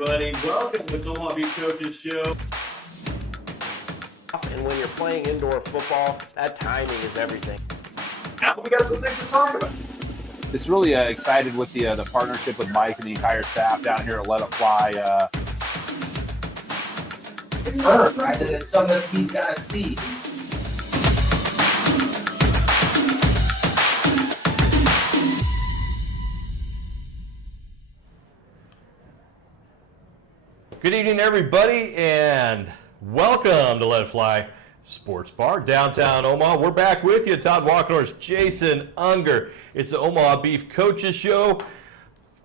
everybody. Welcome to the Omaha Beef Coaches Show. And when you're playing indoor football, that timing is everything. Now we got some things to talk about. It's really excited with the partnership with Mike and the entire staff down here at Let It Fly. Right? And it's something that he's got to see. Good evening, everybody, and welcome to Let It Fly Sports Bar, downtown Omaha. We're back with you, Todd Walkenhorst, Jason Unger. It's the Omaha Beef Coaches Show.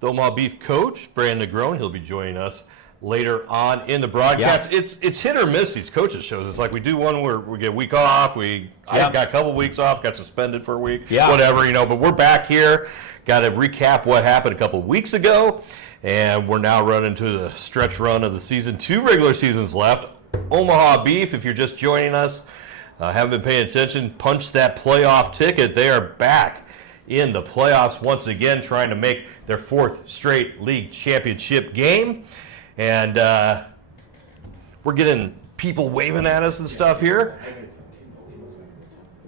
The Omaha Beef coach, Brandon Negrone, he'll be joining us later on in the broadcast. Yeah. It's hit or miss, these coaches shows. It's like we do one where we get a week off. I got a couple weeks off, got suspended for a week, whatever, but we're back here. Got to recap what happened a couple weeks ago. And we're now running to the stretch run of the season. 2 regular seasons left. Omaha Beef, if you're just joining us, haven't been paying attention, punch that playoff ticket. They are back in the playoffs once again, trying to make their 4th straight league championship game. And we're getting people waving at us and stuff here.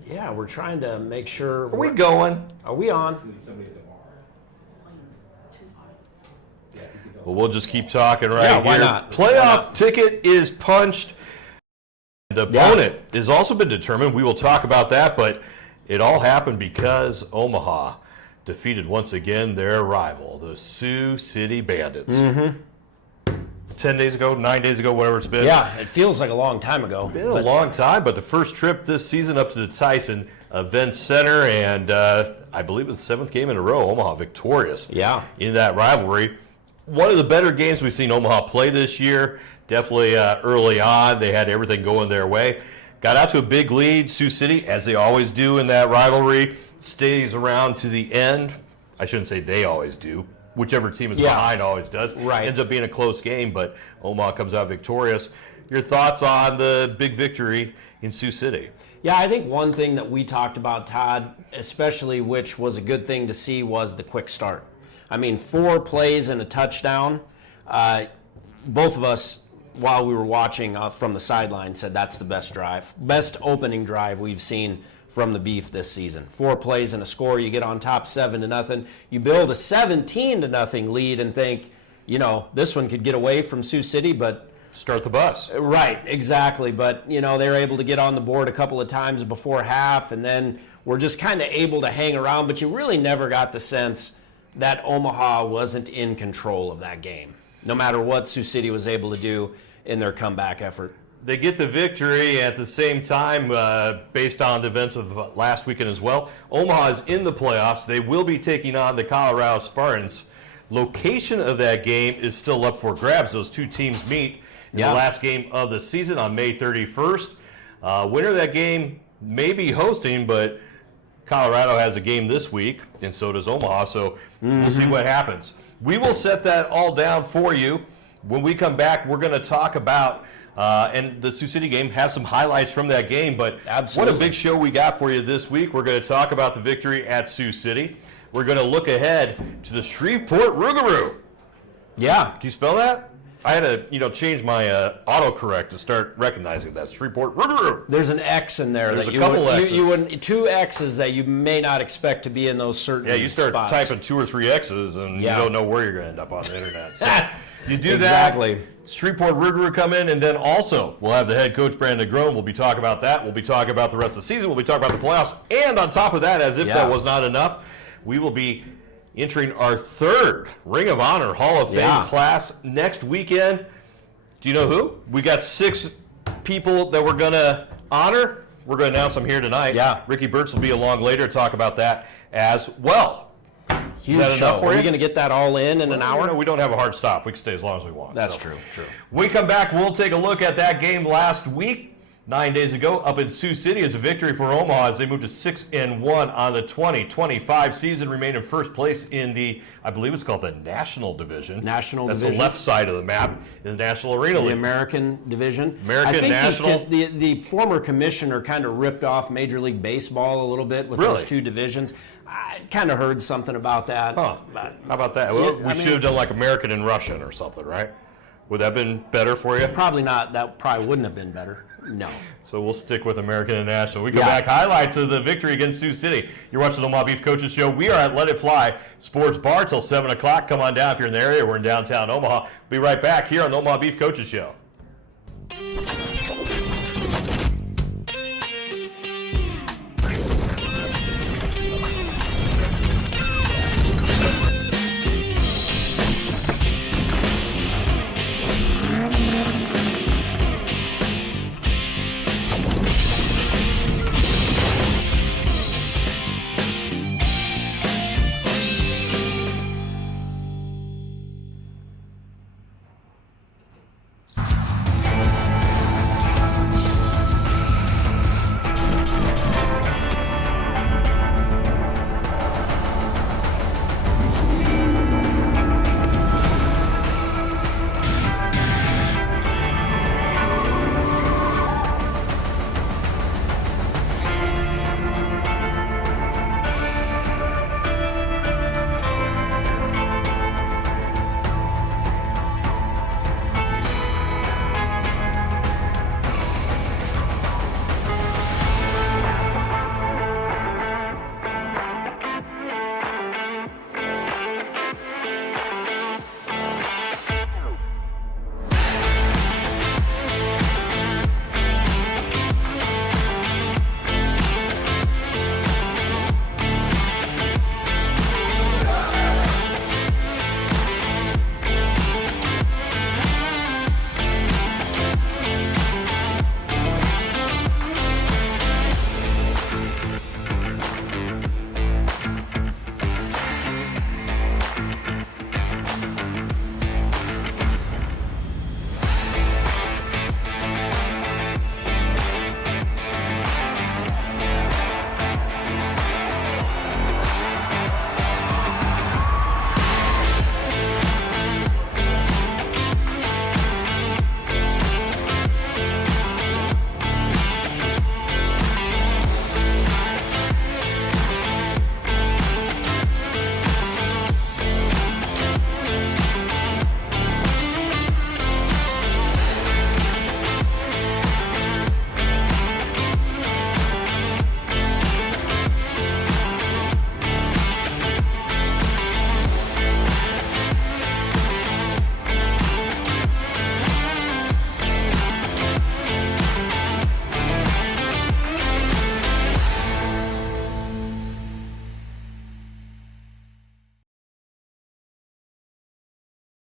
Yeah, we're trying to make sure. Are we going? Are we on? Well, we'll just keep talking right Yeah, why here. not? Playoff ticket is punched. The opponent has also been determined. We will talk about that, but it all happened because Omaha defeated once again their rival, the Sioux City Bandits. 10 days ago, 9 days ago, whatever it's been. Yeah, it feels like a long time ago. Been a long time, but the first trip this season up to the Tyson Event Center, and I believe it's the 7th game in a row, Omaha victorious in that rivalry. One of the better games we've seen Omaha play this year. Definitely early on, they had everything going their way. Got out to a big lead. Sioux City, as they always do in that rivalry, stays around to the end. I shouldn't say they always do. Whichever team is behind always does. Right. Ends up being a close game, but Omaha comes out victorious. Your thoughts on the big victory in Sioux City? Yeah, I think one thing that we talked about, Todd, especially which was a good thing to see, was the quick start. I mean, 4 plays and a touchdown. Both of us, while we were watching from the sideline, said that's the best drive. Best opening drive we've seen from the Beef this season. 4 plays and a score. You get on top 7-0. You build a 17-0 lead and think, this one could get away from Sioux City, but start the bus. Right, exactly. But, they were able to get on the board a couple of times before half, and then we're just kind of able to hang around. But you really never got the sense that Omaha wasn't in control of that game, no matter what Sioux City was able to do in their comeback effort. They get the victory at the same time, based on the events of last weekend as well. Omaha is in the playoffs. They will be taking on the Colorado Spartans. Location of that game is still up for grabs. Those 2 teams meet in the last game of the season on May 31st. Winner of that game may be hosting, but Colorado has a game this week, and so does Omaha, so we'll see what happens. We will set that all down for you. When we come back, we're going to talk about, and the Sioux City game, have some highlights from that game, but what a big show we got for you this week. We're going to talk about the victory at Sioux City. We're going to look ahead to the Shreveport Rougarou. Yeah. Can you spell that? I had to, change my autocorrect to start recognizing that. Shreveport Rougarou. There's an X in there. There's a couple X's. You wouldn't, 2 X's that you may not expect to be in those certain spots. Yeah, you start typing 2 or 3 X's, and you don't know where you're going to end up on the internet. So you do exactly. that. Shreveport Rougarou come in, and then also we'll have the head coach, Brandon Negrone. We'll be talking about that. We'll be talking about the rest of the season. We'll be talking about the playoffs. And on top of that, as if that was not enough, we will be entering our 3rd Ring of Honor Hall of Fame class next weekend. Do you know who? We got 6 people that we're going to honor. We're going to announce them here tonight. Yeah. Ricky Burtz will be along later to talk about that as well. Huge Is that enough show. for Are you? we going to get that all in an hour? We don't have a hard stop. We can stay as long as we want. That's true. When we come back, we'll take a look at that game last week, 9 days ago, up in Sioux City, as a victory for Omaha as they moved to 6-1 on the 2025 season, remain in first place in the, I believe it's called the National Division. That's the left side of the map in the National Arena League. The American Division. American National. The former commissioner kind of ripped off Major League Baseball a little bit with those 2 divisions. I kind of heard something about that. Huh. How about that? Well, we should have done like American and Russian or something, right? Would that have been better for you? Probably not. That probably wouldn't have been better. No. So we'll stick with American International. We come Yeah. back, highlights of the victory against Sioux City. You're watching the Omaha Beef Coaches Show. We are at Let It Fly Sports Bar till 7 o'clock. Come on down if you're in the area. We're in downtown Omaha. Be right back here on the Omaha Beef Coaches Show.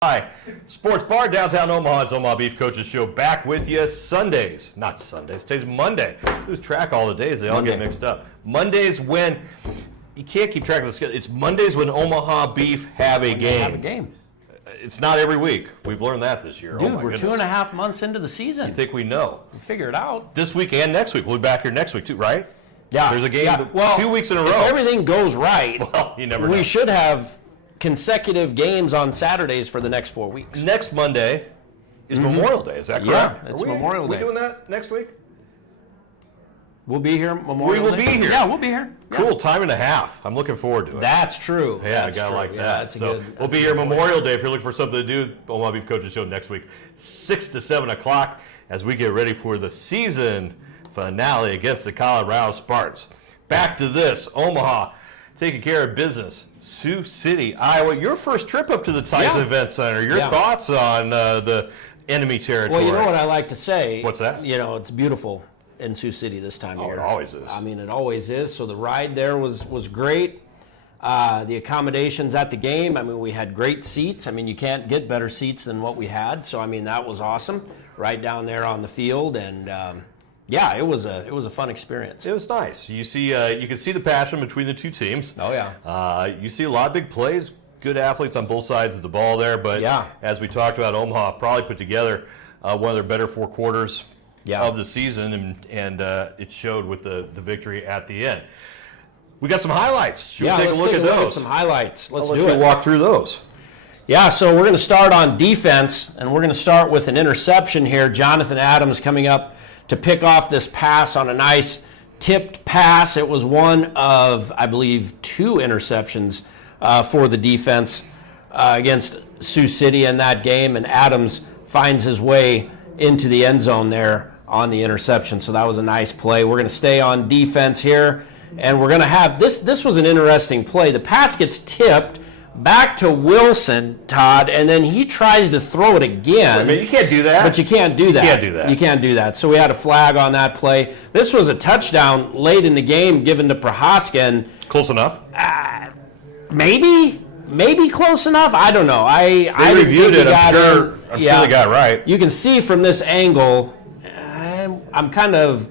Hi, Sports Bar, downtown Omaha. It's Omaha Beef Coaches Show, back with you Sundays. Not Sundays, today's Monday. Lose track all the days, they all get mixed up. Mondays when, you can't keep track of the schedule. It's Mondays when Omaha Beef have a game. Have a game. It's not every week. We've learned that this year. Dude, oh my we're goodness. 2.5 months into the season. You think we know? We'll figure it out. This week and next week. We'll be back here next week too, right? Yeah. There's a game Well, a few weeks in a if row. everything goes right, Well, you never know. we should have consecutive games on Saturdays for the next 4 weeks. Next Monday is Memorial Day. Is that correct? Yeah, it's Are we- Memorial we Day. doing that next week? We'll be here Memorial will Day. be here. Yeah, we'll be here. Yeah. Cool, time and a half. I'm looking forward to it. That's true. Yeah, That's I gotta true. like Yeah, that. that's a So good- we'll that's be a here good point. Memorial Day if you're looking for something to do. Omaha Beef Coaches Show next week, 6 to 7 o'clock, as we get ready for the season finale against the Colorado Spartans. Back to this, Omaha taking care of business. Sioux City, Iowa. Your first trip up to the Tyson Yeah. Event Center. Your Yeah. thoughts on the enemy territory? Well, you know what I like to say? What's that? You know, it's beautiful in Sioux City this time of Oh, year. it always is. I mean, it always is. So the ride there was great. The accommodations at the game, I mean, we had great seats. I mean, you can't get better seats than what we had. So, I mean, that was awesome. Right down there on the field. And, yeah, it was a fun experience. It was nice. You see, you can see the passion between the two teams. Oh, yeah. You see a lot of big plays, good athletes on both sides of the ball there. But Yeah. as we talked about, Omaha probably put together one of their better 4 quarters Yeah. of the season, and it showed with the victory at the end. We got some highlights. Should Yeah, we take let's a look at those? some highlights. Let's I'll do let it. you walk through those. Yeah, so we're going to start on defense, and we're going to start with an interception here. Jonathan Adams coming up to pick off this pass on a nice tipped pass. It was one of, I believe, 2 interceptions for the defense against Sioux City in that game, and Adams finds his way into the end zone there on the interception. So that was a nice play. We're going to stay on defense here, and we're going to have this. This was an interesting play. The pass gets tipped back to Wilson, Todd, and then he tries to throw it again. I mean, you can't do that. But you can't do that. You can't do that. You can't do that. So we had a flag on that play. This was a touchdown late in the game given to Prohaska, and Close enough. maybe close enough. I don't know. They reviewed it. I'm sure they got it right. You can see from this angle, I'm kind of.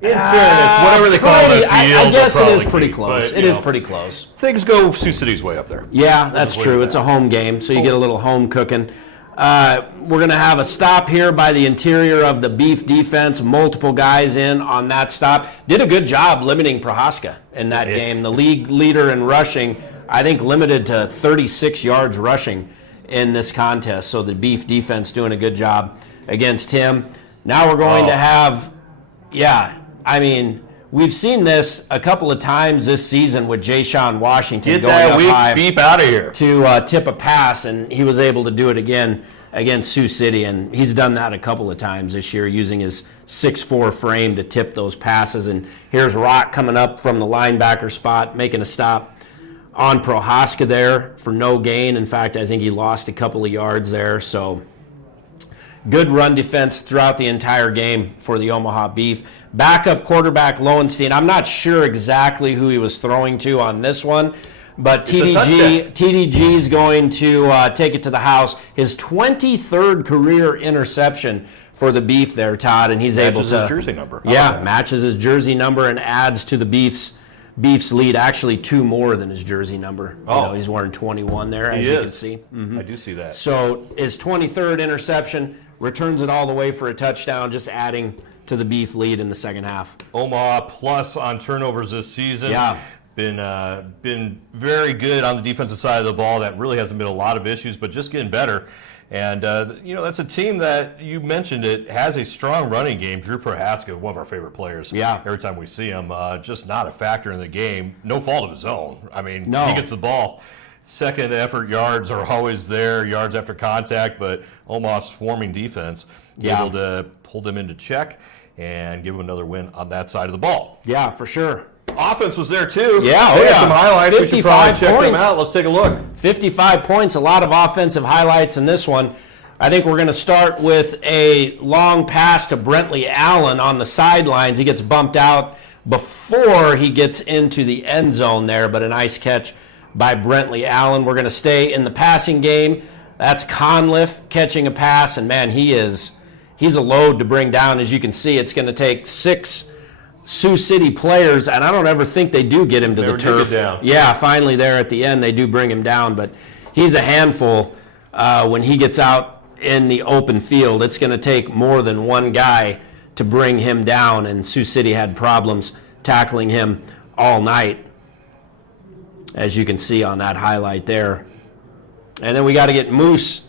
In fairness, whatever they call it, I guess it is pretty keep, close. but, It you is know, pretty close. Things go Sioux City's way up there. Yeah, that's We'll true. leave it It's a at home game, so you get a little home cooking. We're going to have a stop here by the interior of the Beef defense. Multiple guys in on that stop. Did a good job limiting Prohaska in that game. The league leader in rushing, I think, limited to 36 yards rushing in this contest. So the Beef defense doing a good job against him. Now we're going to have, we've seen this a couple of times this season with Jay-Shawn Washington Get going that up weak high beep out of here. to tip a pass, and he was able to do it again against Sioux City, and he's done that a couple of times this year using his 6'4" frame to tip those passes. And here's Rock coming up from the linebacker spot, making a stop on Prohaska there for no gain. In fact, I think he lost a couple of yards there. So good run defense throughout the entire game for the Omaha Beef. Backup quarterback Lowenstein, I'm not sure exactly who he was throwing to on this one, but TDG is going to take it to the house. His 23rd career interception for the Beef there, Todd, and he's able to... Matches his jersey number. Yeah, matches his jersey number and adds to the Beef's lead. Actually, 2 more than his jersey number. He's wearing 21 there, as you can see. I do see that. So his 23rd interception returns it all the way for a touchdown, just adding to the Beef lead in the second half. Omaha plus on turnovers this season. Yeah. Been very good on the defensive side of the ball. That really hasn't been a lot of issues, but just getting better. And, that's a team that, you mentioned it, has a strong running game. Drew Prohaska, one of our favorite players. Yeah. Every time we see him, just not a factor in the game. No fault of his own. I mean, No. he gets the ball. Second effort yards are always there, yards after contact, but Omaha's swarming defense able to pull them into check and give them another win on that side of the ball. Yeah, for sure. Offense was there too. Yeah, They had some highlights. We should probably 55 check them points. out. Let's take a look. 55 points, a lot of offensive highlights in this one. I think we're going to start with a long pass to Brentley Allen on the sidelines. He gets bumped out before he gets into the end zone there, but a nice catch by Brentley Allen. We're going to stay in the passing game. That's Conliff catching a pass, and man, he's a load to bring down. As you can see, it's going to take 6 Sioux City players, and I don't ever think they do get him to the Never do turf. get down. Yeah, finally there at the end, they do bring him down, but he's a handful when he gets out in the open field. It's going to take more than one guy to bring him down, and Sioux City had problems tackling him all night, as you can see on that highlight there. And then we got to get Moose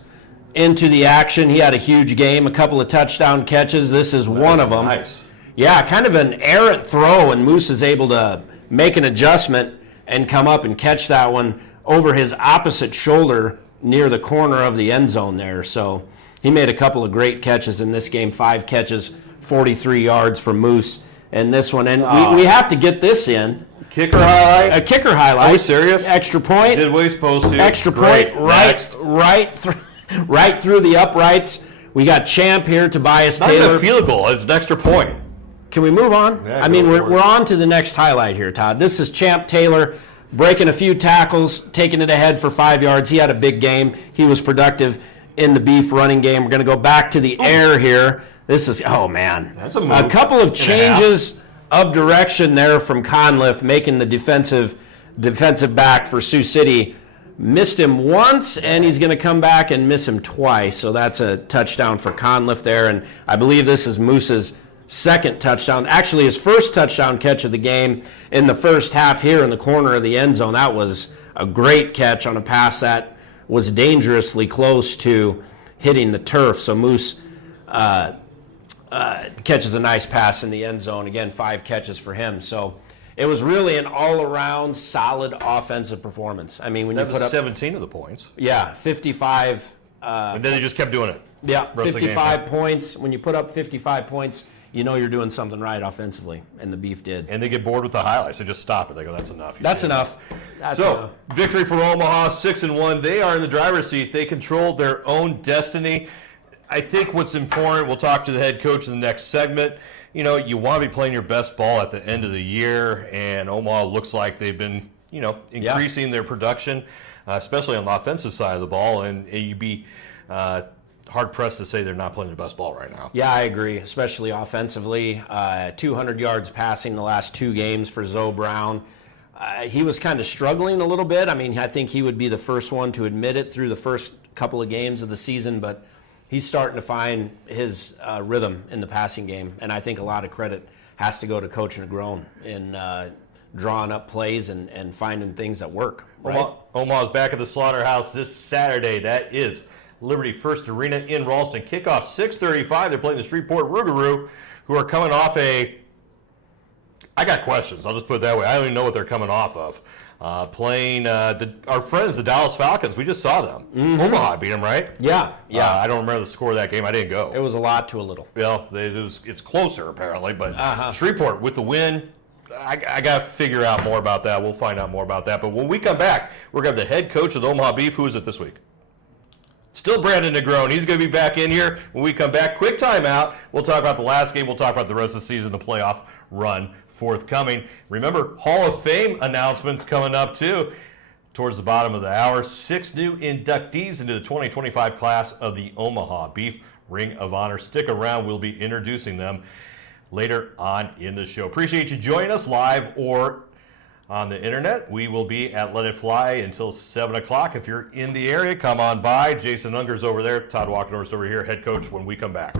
into the action. He had a huge game, a couple of touchdown catches. This is one of them. Nice. Yeah, kind of an errant throw, and Moose is able to make an adjustment and come up and catch that one over his opposite shoulder near the corner of the end zone there. So he made a couple of great catches in this game. 5 catches, 43 yards for Moose in this one. And we have to get this in. Kicker highlight. A kicker highlight. Are we serious? Extra point. Did what he's supposed to. Extra Great. point Next. right through the uprights. We got Champ here, Tobias Not even Taylor. a field goal. It's an extra point. Can we move on? Yeah, I mean, go for we're it. on to the next highlight here, Todd. This is Champ Taylor breaking a few tackles, taking it ahead for 5 yards. He had a big game. He was productive in the Beef running game. We're going to go back to the air here. This is, oh, man. That's a move. A couple of And a half. changes of direction there from Conliff, making the defensive back for Sioux City. Missed him once, and he's going to come back and miss him twice. So that's a touchdown for Conliff there. And I believe this is Moose's second touchdown. Actually, his first touchdown catch of the game in the first half here in the corner of the end zone. That was a great catch on a pass that was dangerously close to hitting the turf. So Moose catches a nice pass in the end zone. Again, 5 catches for him. So it was really an all-around solid offensive performance. I mean, when That you put was up 17 of the points. 55 And then they just kept doing it. Yeah, Rest of the game. 55 points. When you put up 55 points, you know you're doing something right offensively, and the Beef did. And they get bored with the highlights. They just stop it. They go, that's enough. That's enough. That's So, enough. victory for Omaha, 6-1. They are in the driver's seat. They control their own destiny. I think what's important, we'll talk to the head coach in the next segment. You know, you want to be playing your best ball at the end of the year, and Omaha looks like they've been, increasing their production, especially on the offensive side of the ball, and you'd be hard-pressed to say they're not playing their best ball right now. Yeah, I agree, especially offensively. 200 yards passing the last 2 games for Zoe Brown. He was kind of struggling a little bit. I mean, I think he would be the first one to admit it through the first couple of games of the season, but he's starting to find his rhythm in the passing game, and I think a lot of credit has to go to Coach Negron in drawing up plays and finding things that work. Right? Omaha's back at the Slaughterhouse this Saturday. That is Liberty First Arena in Ralston. Kickoff 6:35. They're playing the Shreveport Rougarou, who are coming off I got questions. I'll just put it that way. I don't even know what they're coming off of. Playing our friends, the Dallas Falcons. We just saw them. Mm-hmm. Omaha beat them, right? Yeah. I don't remember the score of that game. I didn't go. It was a lot to a little. Well, it's closer apparently, but Shreveport with the win. I got to figure out more about that. We'll find out more about that. But when we come back, we're going to have the head coach of the Omaha Beef. Who is it this week? Still Brandon Negron. He's going to be back in here when we come back. Quick timeout. We'll talk about the last game. We'll talk about the rest of the season, the playoff run forthcoming. Remember, Hall of Fame announcements coming up too. Towards the bottom of the hour, 6 new inductees into the 2025 class of the Omaha Beef Ring of Honor. Stick around. We'll be introducing them later on in the show. Appreciate you joining us live or on the internet. We will be at Let It Fly until 7 o'clock. If you're in the area, come on by. Jason Unger's over there. Todd Walkenor's over here, head coach, when we come back.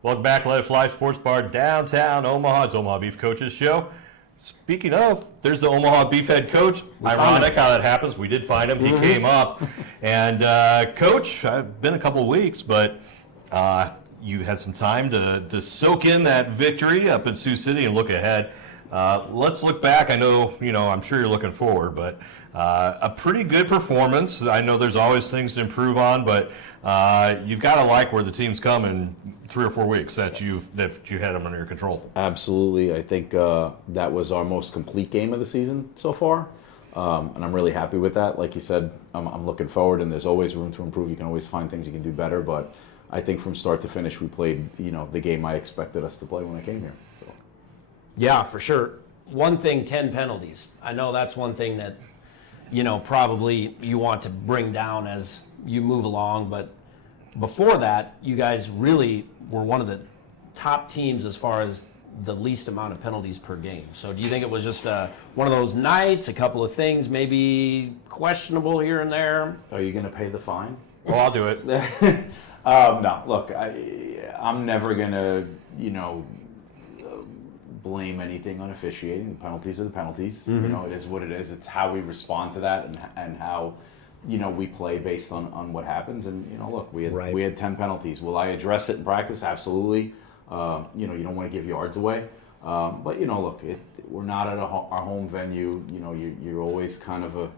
Welcome back, Let It Fly Sports Bar, downtown Omaha. It's Omaha Beef Coaches Show. Speaking of, there's the Omaha Beef head coach. Ironic how that happens. We did find him. He came up. And Coach, I've been a couple of weeks, but you had some time to soak in that victory up in Sioux City and look ahead. Let's look back. I know, I'm sure you're looking forward, but a pretty good performance. I know there's always things to improve on, but you've got to like where the team's come in 3 or 4 weeks that you had them under your control. Absolutely. I think that was our most complete game of the season so far. And I'm really happy with that. Like you said, I'm looking forward, and there's always room to improve. You can always find things you can do better, but I think from start to finish, we played, the game I expected us to play when I came here. So. Yeah, for sure. One thing, 10 penalties. I know that's one thing that, probably you want to bring down as you move along, but before that, you guys really were one of the top teams as far as the least amount of penalties per game. So do you think it was just one of those nights, a couple of things maybe questionable here and there? Are you going to pay the fine? Well, I'll do it. No, look, I'm never going to, blame anything on officiating. Penalties are the penalties. It is what it is. It's how we respond to that and how, we play based on what happens. And, look, we had 10 penalties. Will I address it in practice? Absolutely. You don't want to give yards away. But, look, we're not at our home venue. You're always kind of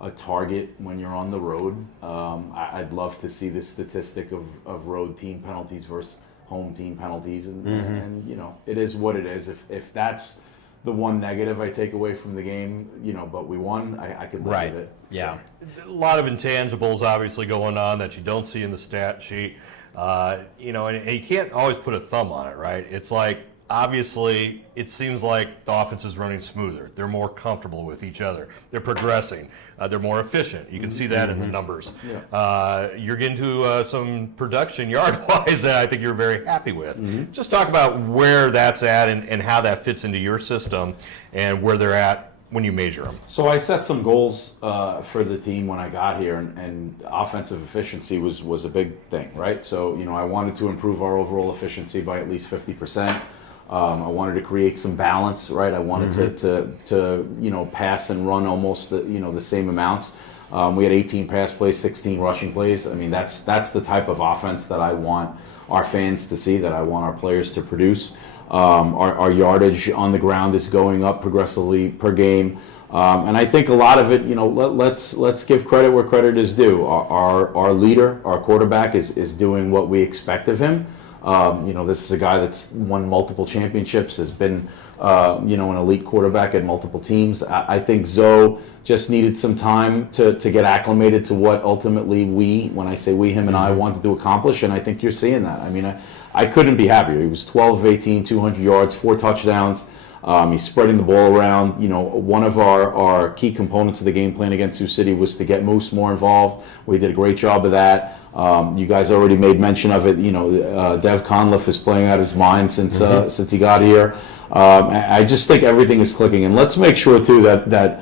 a target when you're on the road. I'd love to see the statistic of road team penalties versus home team penalties. And it is what it is. If that's the one negative I take away from the game, but we won, I could live with it. Yeah. A lot of intangibles obviously going on that you don't see in the stat sheet. And you can't always put a thumb on it, right? It's like, obviously, it seems like the offense is running smoother. They're more comfortable with each other. They're progressing. They're more efficient. You can see that in the numbers. Yeah. You're getting to some production yard-wise that I think you're very happy with. Just talk about where that's at and how that fits into your system and where they're at when you measure them. So I set some goals for the team when I got here, and offensive efficiency was a big thing, right? So, I wanted to improve our overall efficiency by at least 50%. I wanted to create some balance, right? I wanted to pass and run almost the same amounts. We had 18 pass plays, 16 rushing plays. I mean, that's the type of offense that I want our fans to see, that I want our players to produce. Our yardage on the ground is going up progressively per game. And I think a lot of it, let's give credit where credit is due. Our leader, our quarterback, is doing what we expect of him. This is a guy that's won multiple championships, has been, an elite quarterback at multiple teams. I think Zoe just needed some time to get acclimated to what ultimately when I say we, him and I wanted to accomplish, and I think you're seeing that. I mean, I couldn't be happier. He was 12 of 18, 200 yards, 4 touchdowns. He's spreading the ball around. One of our key components of the game plan against Sioux City was to get Moose more involved. We did a great job of that. You guys already made mention of it. Dev Conliff is playing out his mind since he got here. I just think everything is clicking. And let's make sure, too, that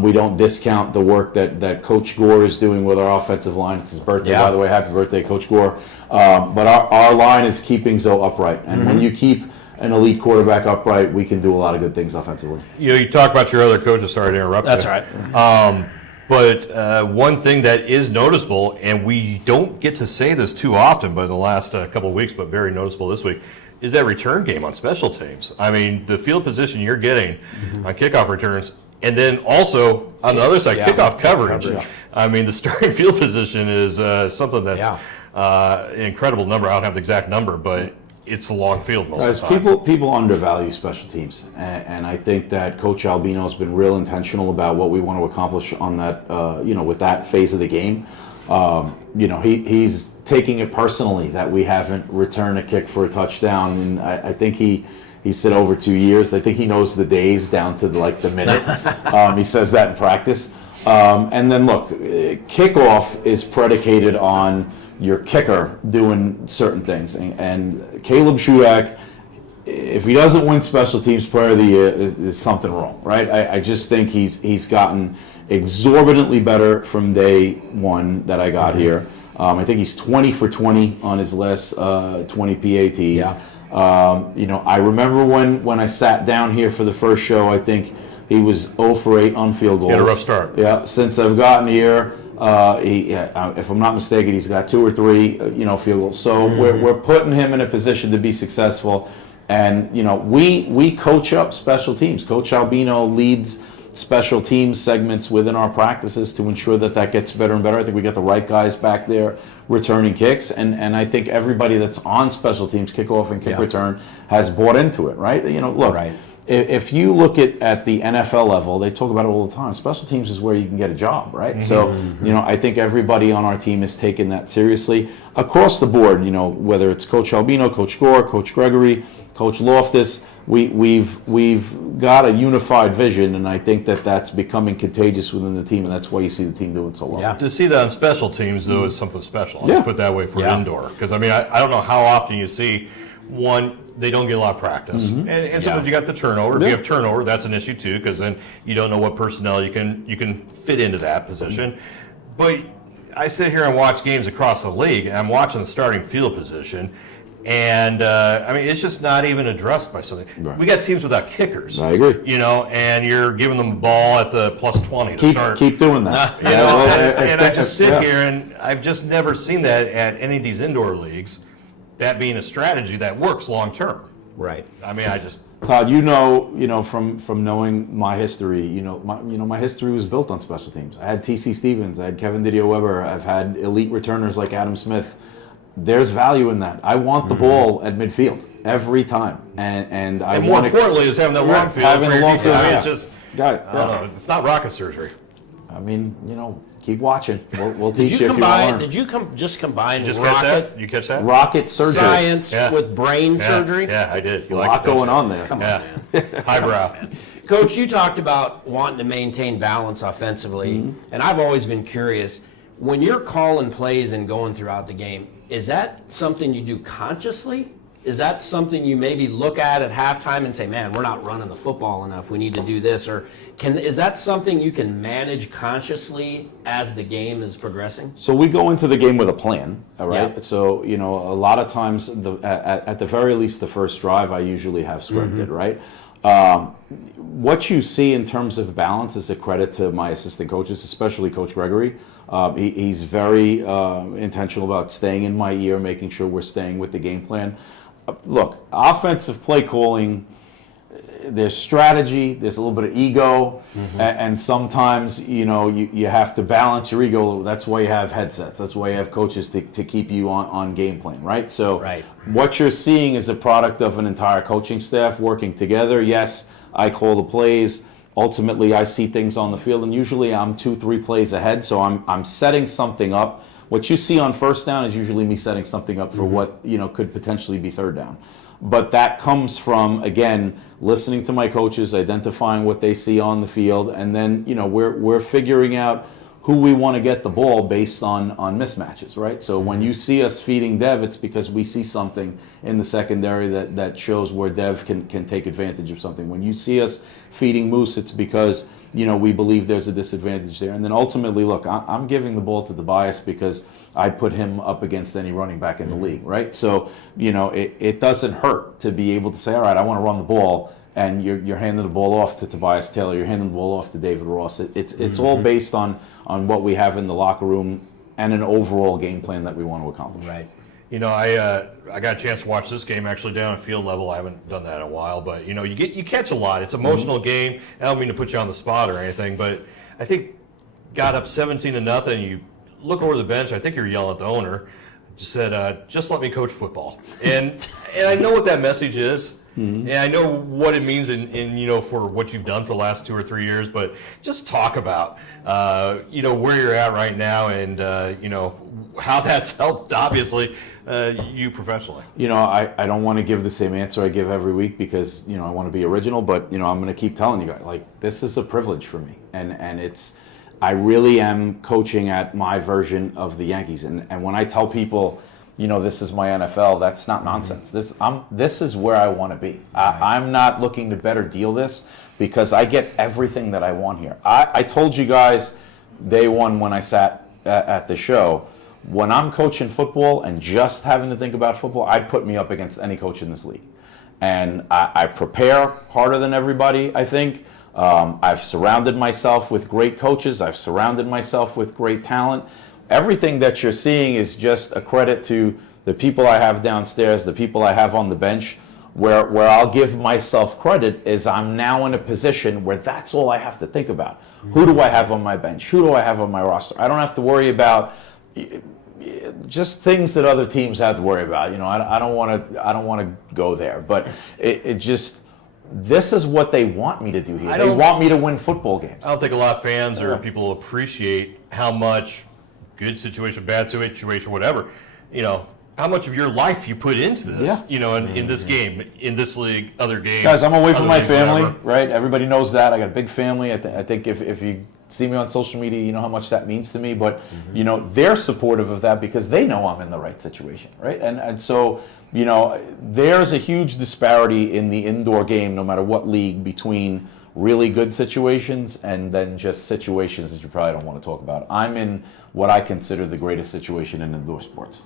we don't discount the work that Coach Gore is doing with our offensive line. It's his birthday, by the way. Happy birthday, Coach Gore. But our line is keeping Zoe upright. And when you keep an elite quarterback upright, we can do a lot of good things offensively. You talk about your other coaches. Sorry to interrupt. That's you. right. But one thing that is noticeable, and we don't get to say this too often, but in the last couple of weeks, but very noticeable this week, is that return game on special teams. I mean, the field position you're getting on kickoff returns, and then also on the other side, kickoff coverage. I mean, the starting field position is something that's an incredible number. I don't have the exact number, but it's a long field most of the time. People undervalue special teams, and I think that Coach Albino has been real intentional about what we want to accomplish on that, with that phase of the game. He's taking it personally that we haven't returned a kick for a touchdown, and I think he said over 2 years. I think he knows the days down to the minute. He says that in practice. And then look, kickoff is predicated on your kicker doing certain things. And Caleb Shudak, if he doesn't win Special Teams Player of the Year, is something wrong, right? I just think he's gotten exorbitantly better from day one that I got here. I think he's 20 for 20 on his last 20 PATs. Yeah. I remember when I sat down here for the first show, I think he was 0 for 8 on field goals. He had a rough start. Yeah, since I've gotten here, If I'm not mistaken, he's got 2 or 3, field goals. So we're putting him in a position to be successful. And, we coach up special teams. Coach Albino leads special teams segments within our practices to ensure that gets better and better. I think we got the right guys back there returning kicks. And I think everybody that's on special teams, kickoff and kick return, has bought into it, right? Look. Right. If you look at the NFL level, they talk about it all the time. Special teams is where you can get a job, right? So, I think everybody on our team has taken that seriously across the board. Whether it's Coach Albino, Coach Gore, Coach Gregory, Coach Loftus, we've got a unified vision, and I think that's becoming contagious within the team, and that's why you see the team doing so well. Yeah. To see that on special teams, though, is something special. I'll Yeah. just put it that way for indoor. Because, I don't know how often you see one, they don't get a lot of practice. And sometimes you got the turnover. If you have turnover, that's an issue, too, because then you don't know what personnel you can fit into that position. But I sit here and watch games across the league, and I'm watching the starting field position. And, it's just not even addressed by something. Right. We got teams without kickers. I agree. And you're giving them the ball at the plus 20 to start. Keep doing that. And I just sit here, and I've just never seen that at any of these indoor leagues, that being a strategy that works long term. Right. Todd, from knowing my history, my history was built on special teams. I had T.C. Stevens, I had Kevin Didio Weber, I've had elite returners like Adam Smith. There's value in that. I want the ball at midfield every time, and more importantly is having that long field. Having the long field. It's just, Guys, I don't know, it's not rocket surgery. keep watching. We'll Did teach you you if you want to combine? learn. Did you just combine Just catch rocket that? You catch that? Rocket surgery. science Yeah. with brain surgery? Yeah, I did. A lot going on there. Come on, Yeah. man. Highbrow. Coach, you talked about wanting to maintain balance offensively, and I've always been curious. When you're calling plays and going throughout the game, is that something you do consciously? Is that something you maybe look at halftime and say, man, we're not running the football enough, we need to do this? Or is that something you can manage consciously as the game is progressing? So we go into the game with a plan, all right? Yeah. So, a lot of times, at the very least, the first drive, I usually have scripted, right? What you see in terms of balance is a credit to my assistant coaches, especially Coach Gregory. He's very intentional about staying in my ear, making sure we're staying with the game plan. Look, offensive play calling, there's strategy, there's a little bit of ego, and sometimes, you have to balance your ego. That's why you have headsets. That's why you have coaches to keep you on game plan, right? So what you're seeing is a product of an entire coaching staff working together. Yes, I call the plays. Ultimately, I see things on the field, and usually I'm 2-3 plays ahead, so I'm setting something up. What you see on first down is usually me setting something up for what could potentially be third down. But that comes from, again, listening to my coaches, identifying what they see on the field, and then we're figuring out who we want to get the ball based on mismatches, right? So when you see us feeding Dev, it's because we see something in the secondary that shows where Dev can take advantage of something. When you see us feeding Moose, it's because we believe there's a disadvantage there. And then ultimately, look, I'm giving the ball to Tobias because I put him up against any running back in the league, right? So, it doesn't hurt to be able to say, all right, I want to run the ball, and you're handing the ball off to Tobias Taylor, you're handing the ball off to David Ross. It's all based on what we have in the locker room and an overall game plan that we want to accomplish. Right. I got a chance to watch this game actually down at field level. I haven't done that in a while, but you catch a lot. It's an emotional game. I don't mean to put you on the spot or anything, but I think got up 17-0. You look over the bench. I think you're yelling at the owner. Just said, "Just let me coach football." And I know what that message is. And I know what it means in for what you've done for the last 2 or 3 years, but just talk about where you're at right now and how that's helped obviously you professionally. I don't want to give the same answer I give every week because I want to be original, but I'm going to keep telling you guys, this is a privilege for me, and I really am coaching at my version of the Yankees, and when I tell people this is my NFL, that's not nonsense. This is where I want to be. I'm not looking to better deal this because I get everything that I want here. I told you guys day one when I sat at the show, when I'm coaching football and just having to think about football, I'd put me up against any coach in this league. And I prepare harder than everybody, I think. I've surrounded myself with great coaches. I've surrounded myself with great talent. Everything that you're seeing is just a credit to the people I have downstairs, the people I have on the bench. Where I'll give myself credit is I'm now in a position where that's all I have to think about. Who do I have on my bench? Who do I have on my roster? I don't have to worry about just things that other teams have to worry about. You know, I don't want to go there, but it just, this is what they want me to do here. They want me to win football games. I don't think a lot of fans or people appreciate how much good situation, bad situation, whatever, you know, how much of your life you put into this, you know, in this game, in this league, other games. Guys, I'm away from my family, whatever. right? Everybody knows that. I got a big family. I think if you see me on social media, you know how much that means to me. But, you know, they're supportive of that because they know I'm in the right situation, right? And so, you know, there's a huge disparity in the indoor game, no matter what league, between really good situations and then just situations that you probably don't want to talk about. I'm in what I consider the greatest situation in indoor sports.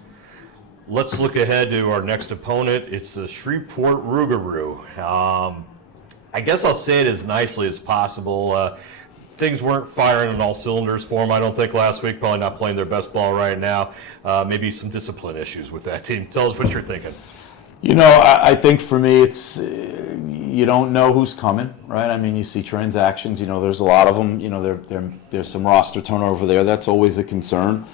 Let's look ahead to our next opponent. It's the Shreveport Rougarou. I guess I'll say it as nicely as possible. Things weren't firing on all cylinders for them, I don't think, last week. Probably not playing their best ball right now. Maybe some discipline issues with that team. Tell us what you're thinking. You know, I think for me, it's you don't know who's coming, right? I mean, you see transactions. You know, there's a lot of them. You know, there's some roster turnover there. That's always a concern.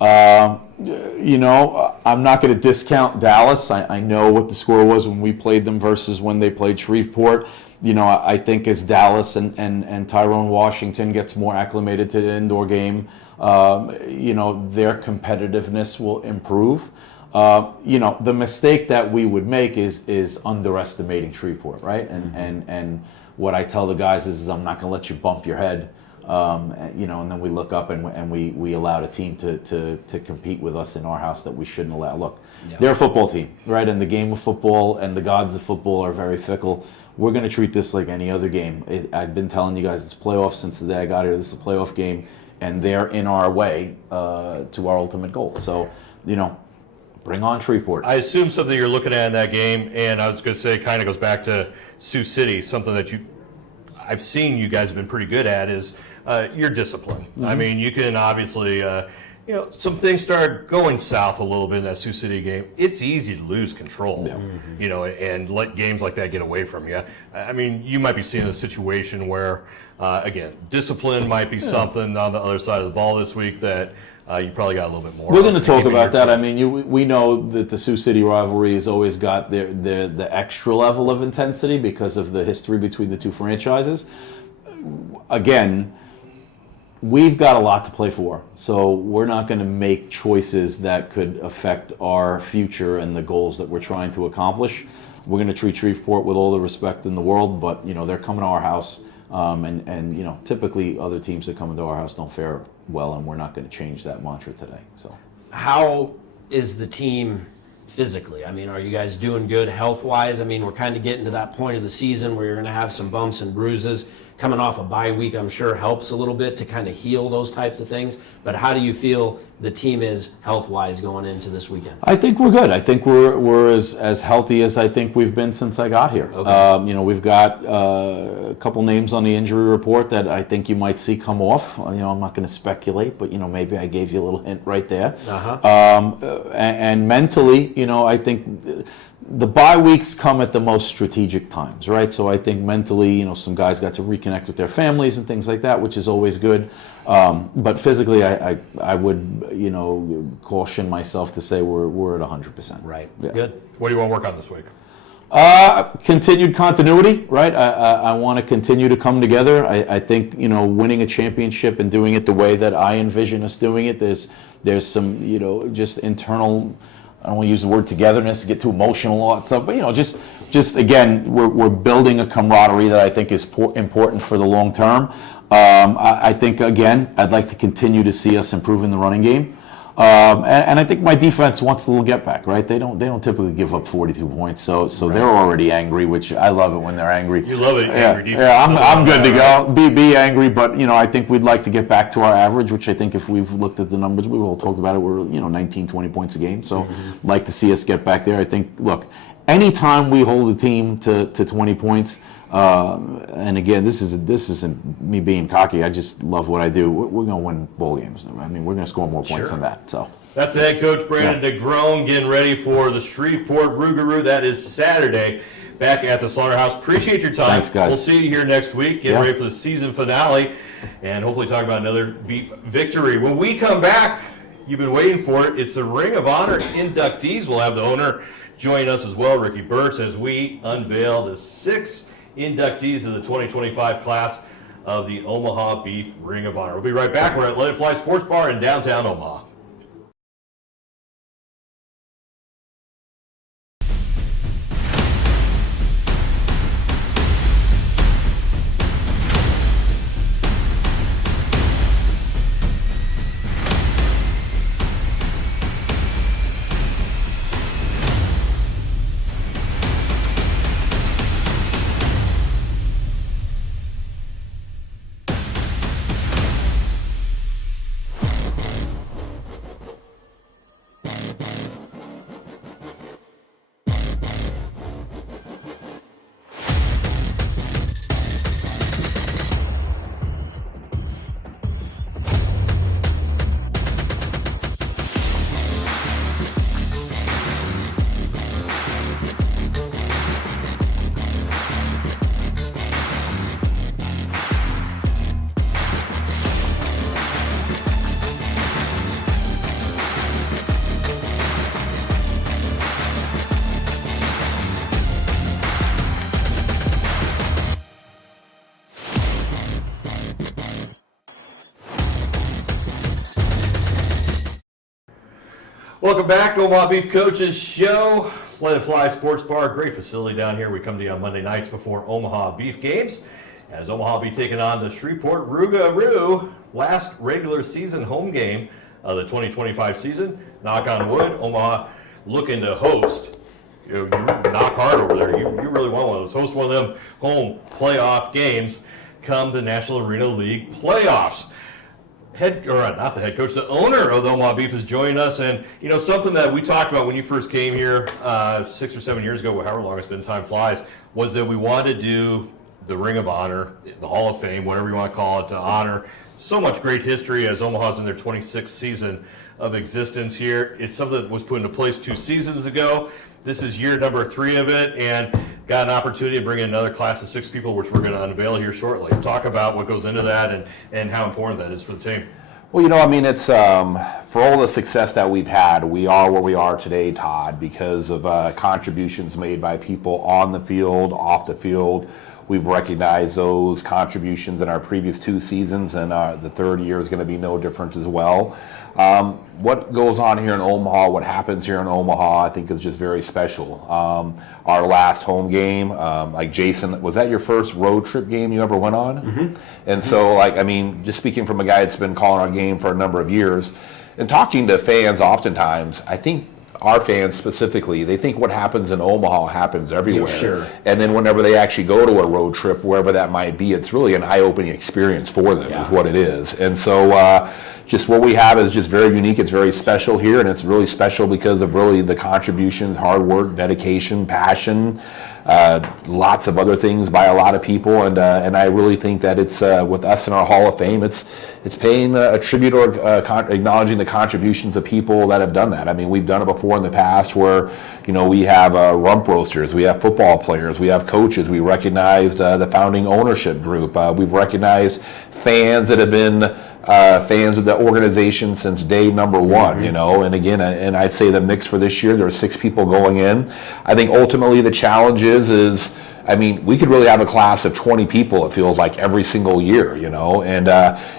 You know, I'm not going to discount Dallas. I know what the score was when we played them versus when they played Shreveport. You know, I think as Dallas and Tyrone Washington gets more acclimated to the indoor game, you know, their competitiveness will improve. You know, the mistake that we would make is underestimating Shreveport, right? And what I tell the guys is I'm not going to let you bump your head. You know, and then we look up and we allowed a team to compete with us in our house that we shouldn't allow. Look, they're a football team, right? And the game of football and the gods of football are very fickle. We're going to treat this like any other game. I've been telling you guys it's playoffs since the day I got here. This is a playoff game, and they're in our way to our ultimate goal. So, you know, bring on Shreveport. I assume something you're looking at in that game, and I was going to say, kind of goes back to Sioux City. Something that I've seen you guys have been pretty good at is your discipline. I mean, you can obviously, you know, some things start going south a little bit in that Sioux City game. It's easy to lose control, you know, and let games like that get away from you. I mean, you might be seeing a situation where, again, discipline might be something on the other side of the ball this week that you probably got a little bit more. We're going to talk about that. I mean, we know that the Sioux City rivalry has always got the extra level of intensity because of the history between the two franchises. Again, we've got a lot to play for, so we're not going to make choices that could affect our future and the goals that we're trying to accomplish. We're going to treat Shreveport with all the respect in the world, but, you know, they're coming to our house, and you know, typically other teams that come into our house don't fare well, and we're not going to change that mantra today. So, How is the team physically? I mean, are you guys doing good health-wise? I mean, we're kind of getting to that point of the season where you're going to have some bumps and bruises. Coming off a bye week, I'm sure, helps a little bit to kind of heal those types of things. But how do you feel the team is health-wise going into this weekend? I think we're good. I think we're as healthy as I think we've been since I got here. Okay. You know, we've got a couple names on the injury report that I think you might see come off. You know, I'm not going to speculate, but, you know, maybe I gave you a little hint right there. And mentally, you know, I think the bye weeks come at the most strategic times, right? So I think mentally, you know, some guys got to reconnect with their families and things like that, which is always good. But physically, I would, you know, caution myself to say we're at 100%. Right. Yeah. Good. What do you want to work on this week? Continued continuity, right? I want to continue to come together. I think, you know, winning a championship and doing it the way that I envision us doing it, there's some, you know, just internal, I don't want to use the word togetherness, get too emotional, all that stuff, but, you know, just again, we're building a camaraderie that I think is important for the long term. I think, again, I'd like to continue to see us improve in the running game. And I think my defense wants a little get back, right? They don't typically give up 42 points, so they're already angry, which I love it when they're angry. You love it, angry defense. Yeah, I'm good to go. Be angry, but, you know, I think we'd like to get back to our average, which I think if we've looked at the numbers, we've all talked about it, we're, you know, 19, 20 points a game, so like to see us get back there. I think, look, anytime we hold a team to 20 points, And again, this isn't me being cocky. I just love what I do. We're going to win bowl games. I mean, we're going to score more points than that. So That's the head coach, Brandon DeGrone, getting ready for the Shreveport Rougarou. That is Saturday back at the Slaughterhouse. Appreciate your time. Thanks, guys. We'll see you here next week. Getting ready for the season finale and hopefully talk about another Beef victory. When we come back, you've been waiting for it. It's the Ring of Honor inductees. We'll have the owner join us as well, Ricky Burtz, as we unveil the 6 inductees of the 2025 class of the Omaha Beef Ring of Honor. We'll be right back. We're at Let It Fly Sports Bar in downtown Omaha. Welcome back to Omaha Beef Coaches Show. Let It Fly Sports Bar, great facility down here. We come to you on Monday nights before Omaha Beef games. As Omaha will be taking on the Shreveport Rougarou, last regular season home game of the 2025 season. Knock on wood, Omaha looking to host. You knock hard over there. You really want one of those. Host one of them home playoff games come the National Arena League playoffs. Not the head coach, the owner of the Omaha Beef is joining us, and something that we talked about when you first came here 6 or 7 years ago, however long it's been, time flies, was that we wanted to do the Ring of Honor, the Hall of Fame, whatever you want to call it, to honor so much great history as Omaha's in their 26th season of existence here. It's something that was put into place 2 seasons ago. This is year number 3 of it, and got an opportunity to bring in another class of 6 people, which we're going to unveil here shortly. Talk about what goes into that and how important that is for the team. Well, it's for all the success that we've had, we are where we are today, Todd, because of contributions made by people on the field, off the field. We've recognized those contributions in our previous 2 seasons, and the 3rd year is going to be no different as well. What goes on here in Omaha, what happens here in Omaha, I think is just very special. Our last home game, like Jason, was that your first road trip game you ever went on? Mm-hmm. And so, just speaking from a guy that's been calling our game for a number of years, and talking to fans oftentimes, I think our fans specifically, they think what happens in Omaha happens everywhere. Yeah, sure. And then whenever they actually go to a road trip, wherever that might be, it's really an eye-opening experience for them, is what it is. And so just what we have is just very unique. It's very special here, and it's really special because of really the contributions, hard work, dedication, passion, lots of other things by a lot of people. And I really think that it's with us in our Hall of Fame, it's paying a tribute or acknowledging the contributions of people that have done that. I mean, we've done it before in the past where, we have rump roasters, we have football players, we have coaches. We recognized the founding ownership group. We've recognized fans that have been fans of the organization since day number 1, and again, and I'd say the mix for this year, there are 6 people going in. I think ultimately the challenge is we could really have a class of 20 people, it feels like, every single year, and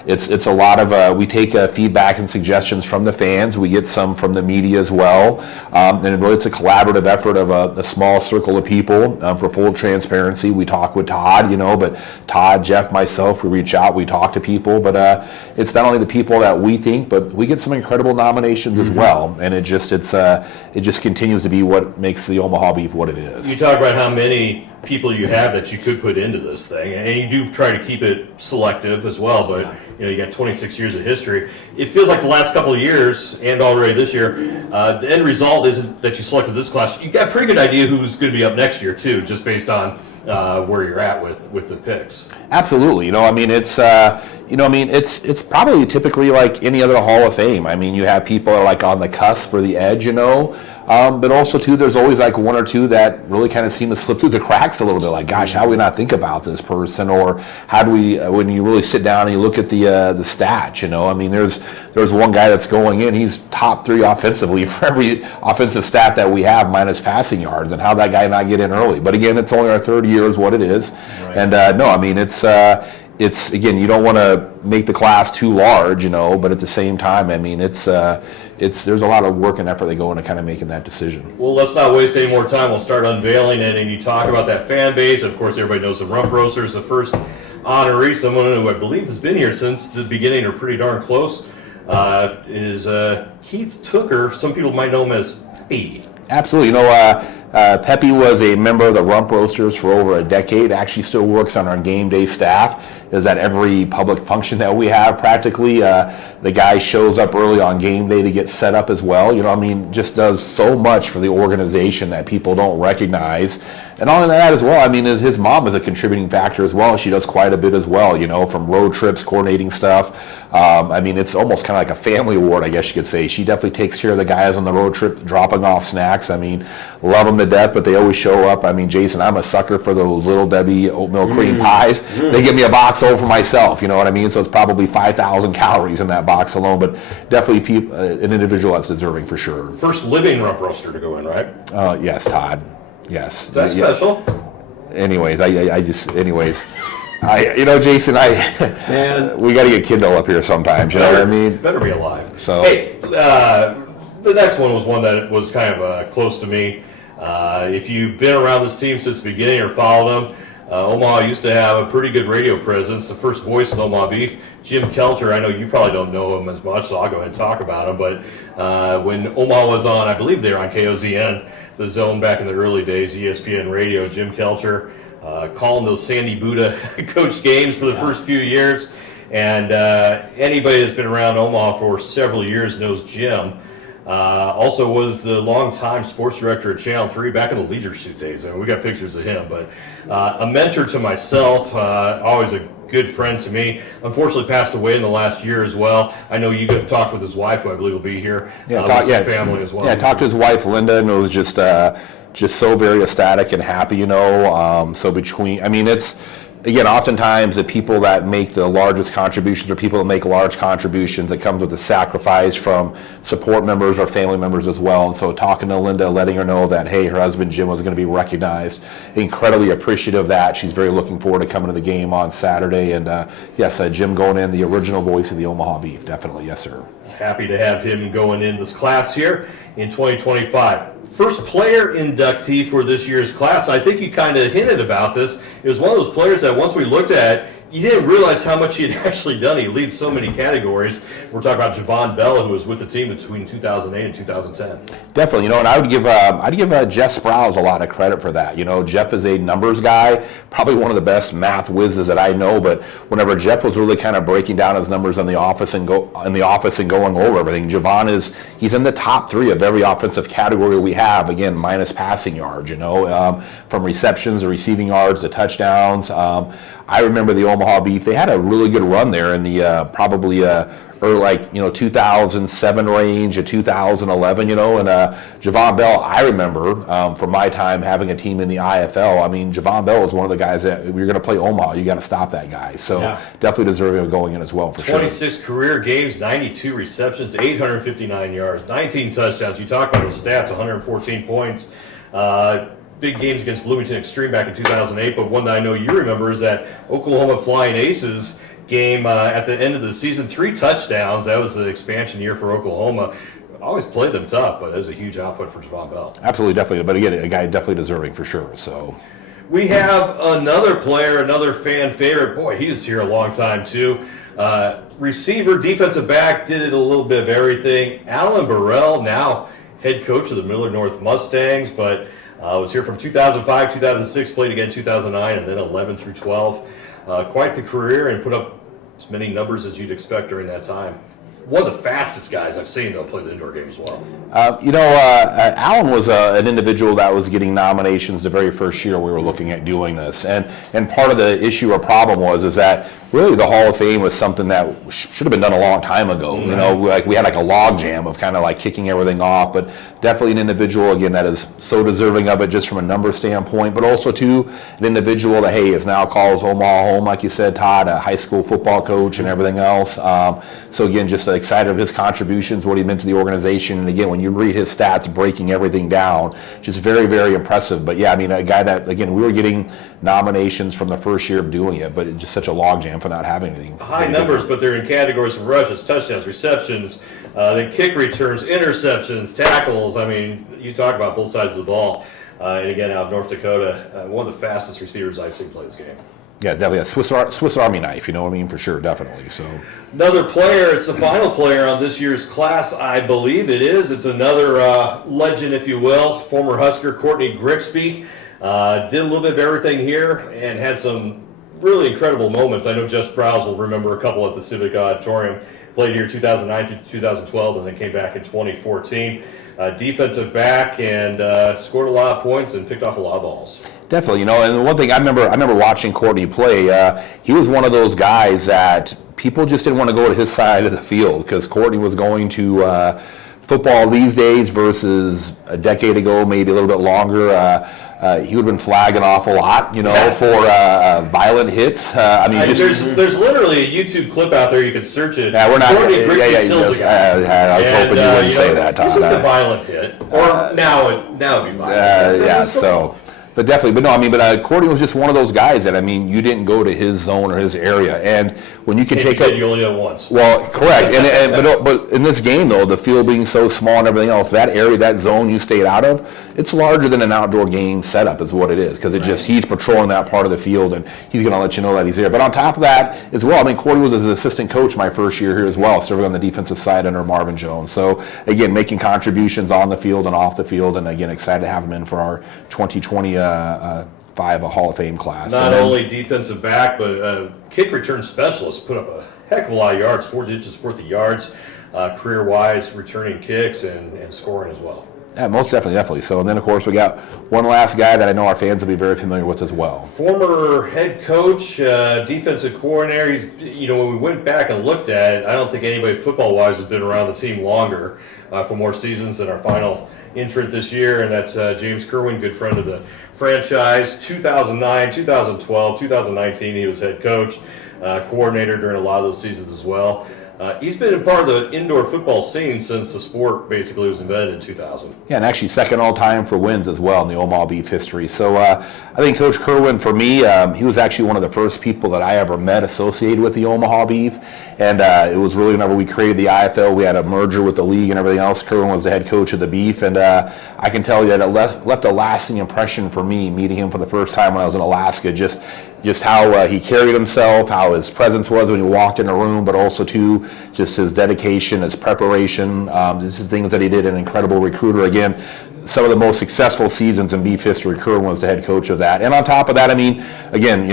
it's a lot of, we take feedback and suggestions from the fans, we get some from the media as well, and really it's a collaborative effort of a small circle of people. For full transparency, we talk with Todd, but Todd, Jeff, myself, we reach out, we talk to people, but it's not only the people that we think, but we get some incredible nominations as well, and it just continues to be what makes the Omaha Beef what it is. You talk about how many people you have that you could put into this thing, and you do try to keep it selective as well, but you got 26 years of history. It feels like the last couple of years and already this year, the end result isn't that you selected this class. You got a pretty good idea who's going to be up next year too, just based on where you're at with the picks. Absolutely. It's probably typically like any other Hall of Fame. I mean, you have people that are like on the cusp or the edge, but also too, there's always like one or two that really kind of seem to slip through the cracks a little bit. Like, gosh, how do we not think about this person? Or how do we, when you really sit down and you look at the stats, there's one guy that's going in. He's top 3 offensively for every offensive stat that we have, minus passing yards. And how that guy not get in early? But again, it's only our 3rd year is what it is. Right. And it's again, you don't want to make the class too large, but at the same time, there's a lot of work and effort that go into kind of making that decision. Well, let's not waste any more time. We'll start unveiling it, and you talk about that fan base. Of course, everybody knows the Rump Roasters. The first honoree, someone who I believe has been here since the beginning or pretty darn close, is Keith Tooker. Some people might know him as Peppy. Absolutely. Peppy was a member of the Rump Roasters for over a decade. Actually still works on our game day staff. Is at every public function that we have practically. The guy shows up early on game day to get set up as well. Just does so much for the organization that people don't recognize. And all of that as well, his mom is a contributing factor as well. She does quite a bit as well, from road trips, coordinating stuff. It's almost kind of like a family award, I guess you could say. She definitely takes care of the guys on the road trip, dropping off snacks. Love them to death, but they always show up. Jason, I'm a sucker for those Little Debbie oatmeal cream pies. They give me a box over for myself, you know what I mean? So it's probably 5,000 calories in that box alone, but definitely an individual that's deserving for sure. First living Rump Roaster to go in, right? Yes, Todd. Yes. That's special. Anyways, Jason, man, we got to get Kindle up here sometimes. You know what I mean? Better be alive. So, hey, the next one was one that was kind of close to me. If you've been around this team since the beginning or followed them, Omaha used to have a pretty good radio presence. The first voice of Omaha Beef, Jim Kelter. I know you probably don't know him as much, so I'll go ahead and talk about him. But when Omaha was on, I believe they were on KOZN, the Zone back in the early days, ESPN Radio, Jim Kelter calling those Sandy Buddha coach games for the first few years. And anybody that's been around Omaha for several years knows Jim. Also was the longtime sports director at Channel 3 back in the Leisure Suit days. We got pictures of him, but a mentor to myself, always a good friend to me. Unfortunately passed away in the last year as well. I know you talked with his wife, who I believe will be here, with his family as well. Yeah, talked to his wife, Linda, and it was just so very ecstatic and happy, so between, it's, again, oftentimes the people that make the largest contributions or people that make large contributions, it comes with a sacrifice from support members or family members as well. And so talking to Linda, letting her know that, hey, her husband Jim was going to be recognized, incredibly appreciative of that. She's very looking forward to coming to the game on Saturday. And yes, Jim going in, the original voice of the Omaha Beef, definitely. Yes, sir. Happy to have him going in this class here in 2025. First player inductee for this year's class. I think you kind of hinted about this. It was one of those players that once we looked at, you didn't realize how much he had actually done. He leads so many categories. We're talking about Javon Bell, who was with the team between 2008 and 2010. Definitely, and I'd give Jeff Sprouse a lot of credit for that. Jeff is a numbers guy, probably one of the best math whizzes that I know. But whenever Jeff was really kind of breaking down his numbers in the office and going over everything, Javon he's in the top 3 of every offensive category we have. Again, minus passing yards. From receptions to receiving yards to touchdowns. I remember the Omaha Beef. They had a really good run there in the probably 2007 range, 2011, and Javon Bell, I remember from my time having a team in the IFL. Javon Bell was one of the guys that if you're going to play Omaha, you got to stop that guy. So definitely deserving of going in as well for 26 career games, 92 receptions, 859 yards, 19 touchdowns. You talk about those stats, 114 points. Big games against Bloomington Extreme back in 2008, but one that I know you remember is that Oklahoma Flying Aces game at the end of the season, 3 touchdowns. That was the expansion year for Oklahoma. Always played them tough, but it was a huge output for Javon Bell. Absolutely, definitely. But again, a guy definitely deserving for sure. So we have another player, another fan favorite. Boy, he was here a long time too. Receiver, defensive back, did it a little bit of everything. Alan Burrell, now head coach of the Millard North Mustangs, but was here from 2005, 2006, played again 2009, and then 11 through 12. Quite the career, and put up as many numbers as you'd expect during that time. one of the fastest guys I've seen, though, play the indoor game as well. Alan was an individual that was getting nominations the very first year we were looking at doing this, and part of the issue or problem is that really the Hall of Fame was something that should have been done a long time ago. You know, like we had like a log jam of kind of like kicking everything off, but definitely an individual again that is so deserving of it just from a number standpoint, but also too an individual that is now calls Omaha home, like you said, Todd, a high school football coach and everything else. So again, just excited of his contributions, what he meant to the organization, and again, when you read his stats, breaking everything down, just very, very impressive. But yeah, I mean, a guy that again we were getting nominations from the first year of doing it, but it's just such a logjam for not having anything. High numbers, but they're in categories of rushes, touchdowns, receptions, then kick returns, interceptions, tackles. I mean, you talk about both sides of the ball. And again, out of North Dakota, one of the fastest receivers I've seen play this game. Yeah, definitely a Swiss Army knife, you know what I mean, for sure, definitely. So another player, it's the final player on this year's class, I believe it is. It's another legend, if you will, former Husker Courtney Grigsby. Did a little bit of everything here and had some really incredible moments. I know Jess Sprouse will remember a couple at the Civic Auditorium. Played here 2009 to 2012 and then came back in 2014. Defensive back and scored a lot of points and picked off a lot of balls. definitely, you know, and one thing I remember watching Courtney play. He was one of those guys that people just didn't want to go to his side of the field because Courtney was going to football these days versus a decade ago, maybe a little bit longer. He would have been flagged an awful lot, you know, for violent hits. I mean, there's literally a YouTube clip out there. You can search it. Yeah, we're not. Courtney Grigsby kills a guy. I was hoping you wouldn't say that, Todd. This is a violent hit, or now it'd be violent. Yeah, so. But definitely, but no, I mean, but Courtney was just one of those guys that, I mean, you didn't go to his zone or his area, and when you can take up, you only did it once. Well, correct, but in this game though, the field being so small and everything else, that area, that zone you stayed out of, it's larger than an outdoor game setup is what it is, because he's patrolling that part of the field, and he's going to let you know that he's there. But on top of that as well, I mean, Courtney was an assistant coach my first year here as well, serving on the defensive side under Marvin Jones. So again, making contributions on the field and off the field, and again, excited to have him in for our 2020 a Hall of Fame class. Not only defensive back, but kick return specialist, put up a heck of a lot of yards, 4 digits worth of yards, career-wise, returning kicks and scoring as well. Yeah, most definitely. So, and then of course we got one last guy that I know our fans will be very familiar with as well. Former head coach, defensive coordinator. He's, when we went back and looked at it, I don't think anybody football-wise has been around the team longer for more seasons than our final entrant this year, and that's James Kerwin, good friend of the franchise. 2009, 2012, 2019, he was head coach, coordinator during a lot of those seasons as well. He's been a part of the indoor football scene since the sport basically was invented in 2000. Yeah, and actually second all-time for wins as well in the Omaha Beef history. So I think Coach Kerwin, for me, he was actually one of the first people that I ever met associated with the Omaha Beef. And it was really whenever we created the IFL, we had a merger with the league and everything else. Kerwin was the head coach of the Beef. And I can tell you that it left a lasting impression for me meeting him for the first time when I was in Alaska. Just how he carried himself, how his presence was when he walked in a room, but also too just his dedication, his preparation, just the things that he did. An incredible recruiter. Again, some of the most successful seasons in Beef history, Kerwin was the head coach of that. And on top of that, I mean, again,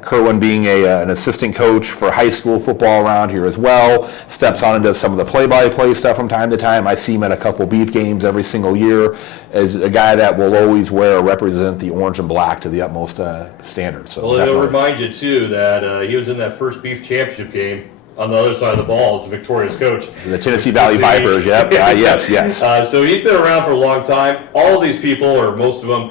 Kerwin being an assistant coach for high school football around here as well, steps on and does some of the play-by-play stuff from time to time. I see him at a couple Beef games every single year as a guy that will always wear or represent the orange and black to the utmost standard. So well, it'll remind you, too, that he was in that first Beef championship game on the other side of the ball as the victorious coach. The Tennessee Valley Vipers, yep. Yes. So he's been around for a long time. All of these people, or most of them,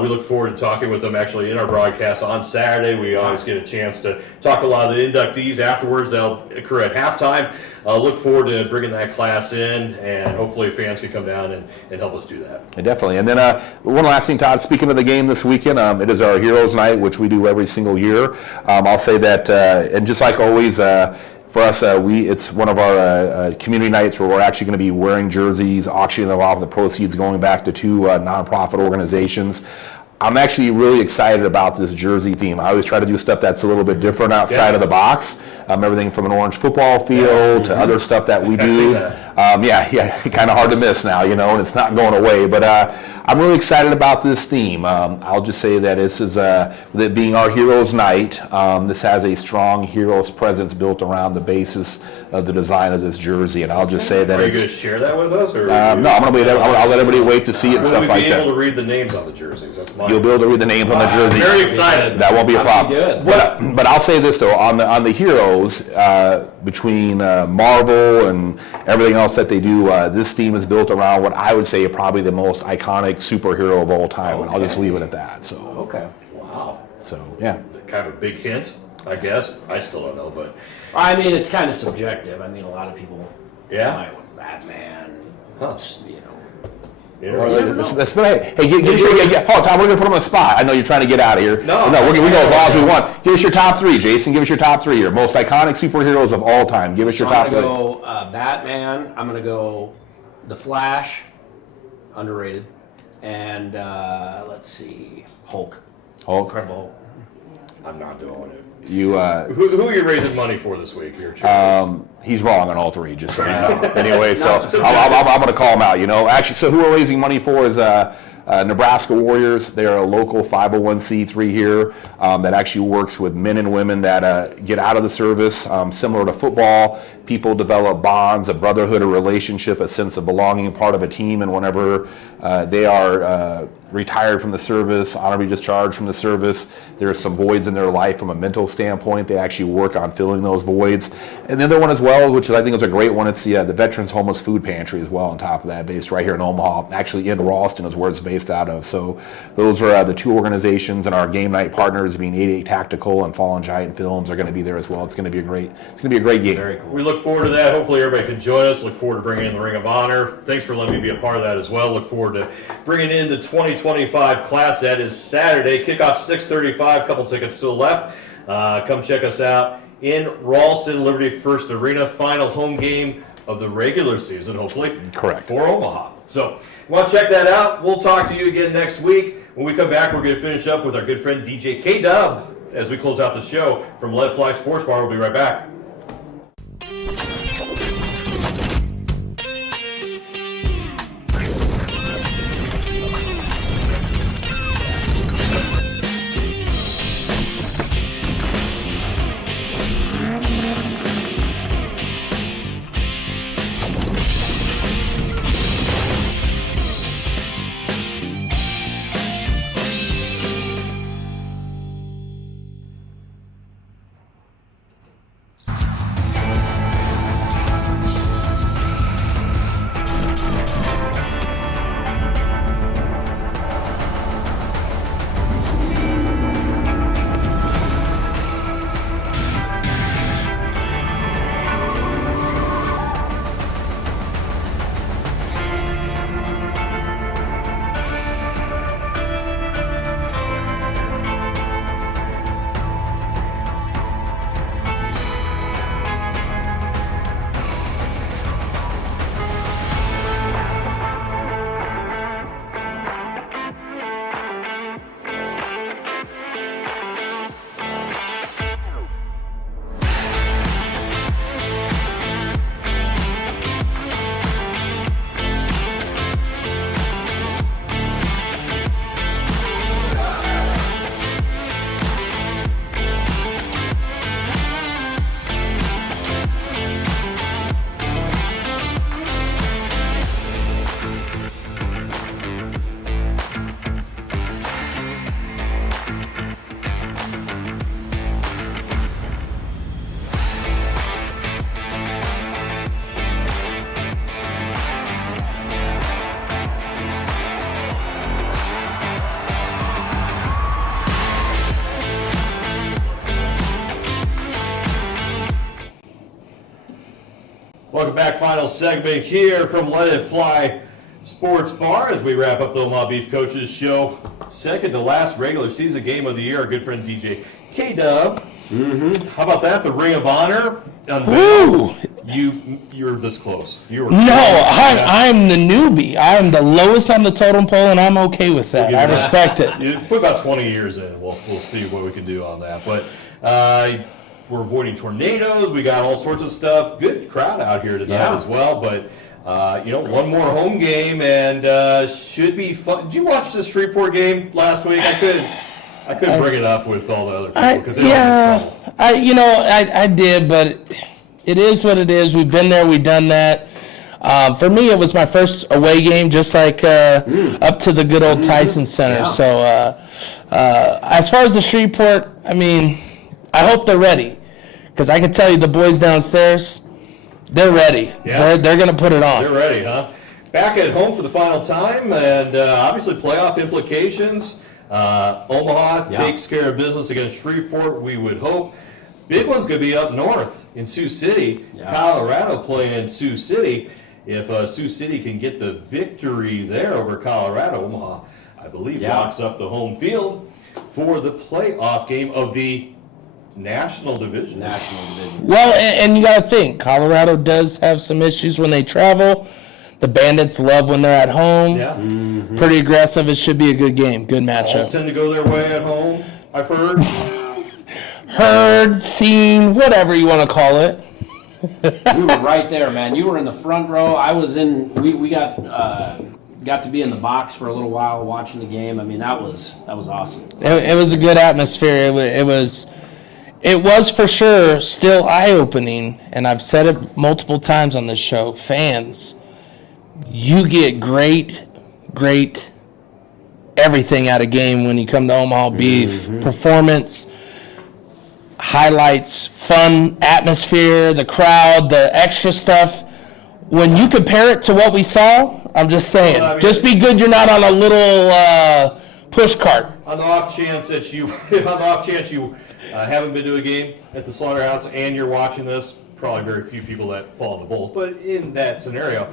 we look forward to talking with them actually in our broadcast on Saturday. We always get a chance to talk a lot of the inductees afterwards. They'll occur at halftime. Look forward to bringing that class in, and hopefully fans can come down and help us do that. Yeah, definitely. And then one last thing, Todd, speaking of the game this weekend, it is our Heroes Night, which we do every single year. I'll say that, and just like always, for us, it's one of our community nights where we're actually going to be wearing jerseys, auctioning them off, the proceeds going back to 2 nonprofit organizations. I'm actually really excited about this jersey theme. I always try to do stuff that's a little bit different outside of the box. Everything from an orange football field to other stuff that we do. Kind of hard to miss now, and it's not going away. But I'm really excited about this theme. I'll just say that this is, with it being our Heroes Night, this has a strong Heroes presence built around the basis of the design of this jersey, and I'll just say that Are you going to it's. share that with us? Or No, I'm gonna be. I'll let everybody wait to see it and Will stuff we like be able to that. read the names on the jerseys? That's my. You'll be able to read the names on the jersey. Very excited. That won't be a That'd problem. be good. But I'll say this though, on the heroes, between Marvel and everything else that they do, this team is built around what I would say are probably the most iconic superhero of all time. And I'll just leave it at that. So Okay. Wow. yeah. Kind of a big hint, I guess. I still don't know, but I mean, it's kind of subjective. I mean, a lot of people. Yeah? Like, Batman. Huh. You know. Hey, hold on, Tom, we're gonna put him on the spot. I know you're trying to get out of here. No. We go as long as we want. Give us your top three, Jason. Give us your top three. Your most iconic superheroes of all time. Give us your So top I'm three. gonna go Batman. I'm gonna go The Flash, underrated, and let's see, Hulk. Hulk. Incredible Hulk. I'm not doing it. You. Who are you raising money for this week? Your choice. He's wrong on all three, just so you know. Anyway, so I'm going to call him out. Actually, so who we're raising money for is Nebraska Warriors. They're a local 501c3 here that actually works with men and women that get out of the service. Similar to football, people develop bonds, a brotherhood, a relationship, a sense of belonging, part of a team, and whenever they are retired from the service, honorably discharged from the service, there are some voids in their life from a mental standpoint. They actually work on filling those voids. And the other one as well, which I think is a great one, it's the Veterans Homeless Food Pantry as well on top of that, based right here in Omaha. Actually in Ralston is where it's based out of. So those are the two organizations, and our game night partners being 88 Tactical and Fallen Giant Films are going to be there as well. It's going to be a great game. Very cool. We look forward to that. Hopefully everybody can join us. Look forward to bringing in the Ring of Honor. Thanks for letting me be a part of that as well. Look forward to bringing in the 2025 class. That is Saturday. Kickoff 6:35. Couple tickets still left. Come check us out in Ralston, Liberty First Arena. Final home game of the regular season, hopefully. Correct. For Omaha. So, want to check that out? We'll talk to you again next week. When we come back, we're going to finish up with our good friend DJ K-Dub as we close out the show from Let Fly Sports Bar. We'll be right back. Welcome back. Final segment here from Let It Fly Sports Bar as we wrap up the Omaha Beef Coaches Show. Second to last regular season game of the year. Our good friend DJ K-Dub. How about that? The Ring of Honor. Woo! You're this close. You were No, I'm the newbie. I'm the lowest on the totem pole, and I'm okay with that. I respect it. You put about 20 years in. We'll see what we can do on that. But we're avoiding tornadoes. We got all sorts of stuff. Good crowd out here tonight as well. But one more home game and should be fun. Did you watch this Shreveport game last week? I couldn't bring it up with all the other people because they don't have trouble. I did, but It is what it is. We've been there. We've done that. For me, it was my first away game, just like up to the good old Tyson Center. Yeah. So as far as the Shreveport, I mean, I hope they're ready. Because I can tell you the boys downstairs, they're ready. Yeah. They're going to put it on. They're ready, huh? Back at home for the final time, and obviously playoff implications. Omaha takes care of business against Shreveport, we would hope. Big one's going to be up north in Sioux City. Colorado playing Sioux City. If Sioux City can get the victory there over Colorado, Omaha, I believe, locks up the home field for the playoff game of the National Division. Well, and you got to think, Colorado does have some issues when they travel. The Bandits love when they're at home. Yeah. Pretty aggressive. It should be a good game. Good Balls matchup. tend to go their way at home, I've heard. Heard, seen, whatever you want to call it. You were right there, man. You were in the front row. I was in. We got to be in the box for a little while watching the game. I mean, that was awesome. It was a good atmosphere. It was for sure still eye-opening, and I've said it multiple times on this show. Fans, you get great everything out of game when you come to Omaha Beef. Performance, highlights, fun, atmosphere, the crowd, the extra stuff. When you compare it to what we saw, I'm just saying, Well, I mean, just be good you're not on a little push cart. On the off chance that you, haven't been to a game at the Slaughterhouse and you're watching this, probably very few people that fall in the Bulls. But in that scenario,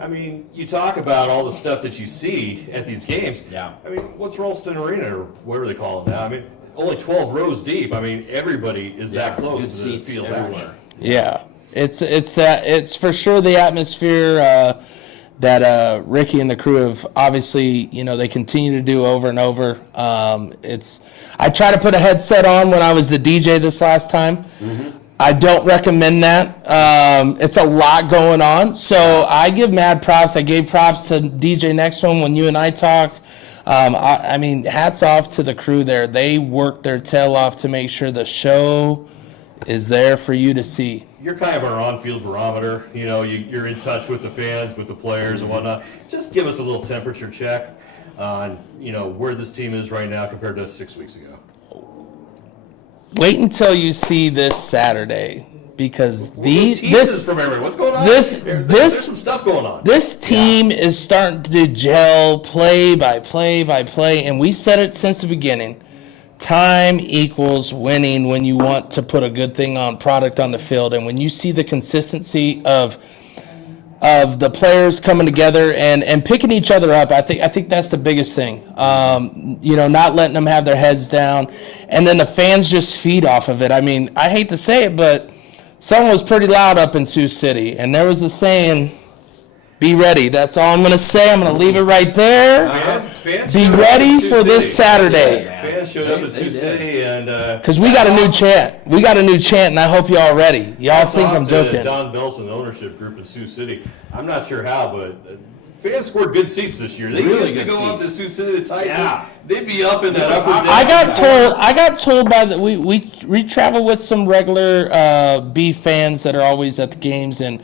I mean, you talk about all the stuff that you see at these games. Yeah. I mean, what's Rolston Arena or whatever they call it now? I mean, only 12 rows deep. I mean, everybody is that close good to the seats field everywhere. action. Yeah, it's for sure the atmosphere that Ricky and the crew have obviously, they continue to do over and over. I try to put a headset on when I was the DJ this last time. I don't recommend that. It's a lot going on, so I give mad props. I gave props to DJ Next One when you and I talked. I mean, hats off to the crew there. They worked their tail off to make sure the show is there for you to see. You're kind of our on-field barometer. You're in touch with the fans, with the players and whatnot. Just give us a little temperature check on, where this team is right now compared to 6 weeks ago. Wait until you see this Saturday, because Teases from everybody. What's going on? There's some stuff going on. This team is starting to gel play by play by play, and we said it since the beginning. Time equals winning when you want to put a good thing on product on the field, and when you see the consistency of the players coming together and picking each other up, I think that's the biggest thing. Not letting them have their heads down, and then the fans just feed off of it. I mean, I hate to say it, but someone was pretty loud up in Sioux City, and there was a saying, "Be ready." That's all I'm going to say. I'm going to leave it right there. Fans Be showed up ready in Sioux for this City. Saturday. Fans showed up in Sioux City, and Because we got a new chant. And I hope y'all ready. Y'all hats think off I'm to joking. Don Belson ownership group in Sioux City. I'm not sure how, but fans scored good seats this year. They used to go up to Sioux City to Tyson. Yeah. They'd be up in that upper deck. I got told by we travel with some regular Beef fans that are always at the games, and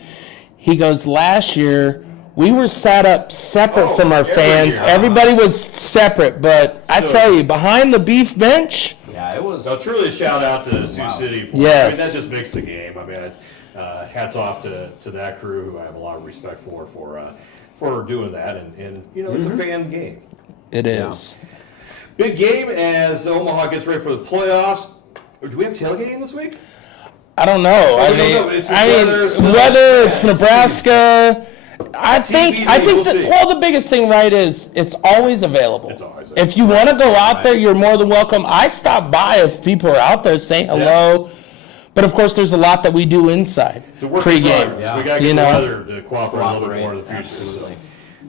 he goes, last year we were sat up separate from our every fans. year. Everybody was separate, but I tell you, behind the Beef bench, Yeah, it was. So truly a shout out to Sioux City. For Yes. I mean, that just makes the game. I mean, hats off to that crew, who I have a lot of respect for doing that. And it's a fan game. it is. Big game as Omaha gets ready for the playoffs. Do we have tailgating this week? I don't know. we don't know. It's weather, whether it's Nebraska. I think we'll see. the biggest thing, right, is it's always available. It's always If you want to go out there, you're more than welcome. I stop by if people are out there, say hello. But of course, there's a lot that we do inside It's a work in pregame. progress. We got to get You the know? weather to cooperate a little bit more in the future. Absolutely. So.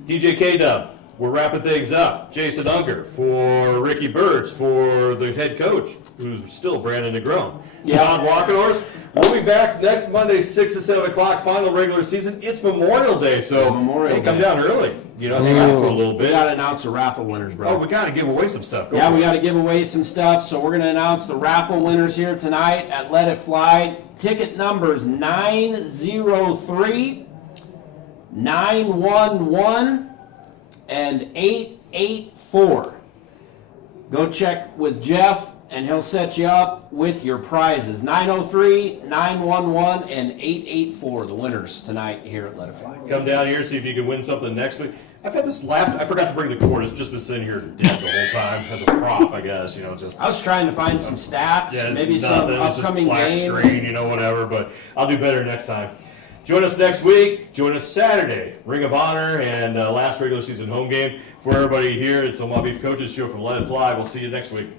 DJ K-Dub, we're wrapping things up. Jason Unker for Ricky Birds, for the head coach, who's still Brandon Negron. Don Walkenhorst, we'll be back next Monday, 6 to 7 o'clock, final regular season. It's Memorial Day, so Memorial come Day. down early. Stop for a little We bit. got to announce the raffle winners, bro. Oh, we got to give away some stuff. Go Yeah, for we it. got to give away some stuff, so we're going to announce the raffle winners here tonight at Let It Fly. Ticket numbers 903, 911, and 884. Go check with Jeff, and he'll set you up with your prizes. 903, 911, and 884, the winners tonight here at Let It Fly. Come down here, see if you can win something next week. I've had this laptop. I forgot to bring the cord. It's just been sitting here dead the whole time as a prop, I guess. You know, just I was trying to find some stats, maybe some nothing. It's just upcoming black games. screen, you know, whatever. But I'll do better next time. Join us next week. Join us Saturday. Ring of Honor and last regular season home game. For everybody here, it's Omaha Beef Coaches Show from Let It Fly. We'll see you next week.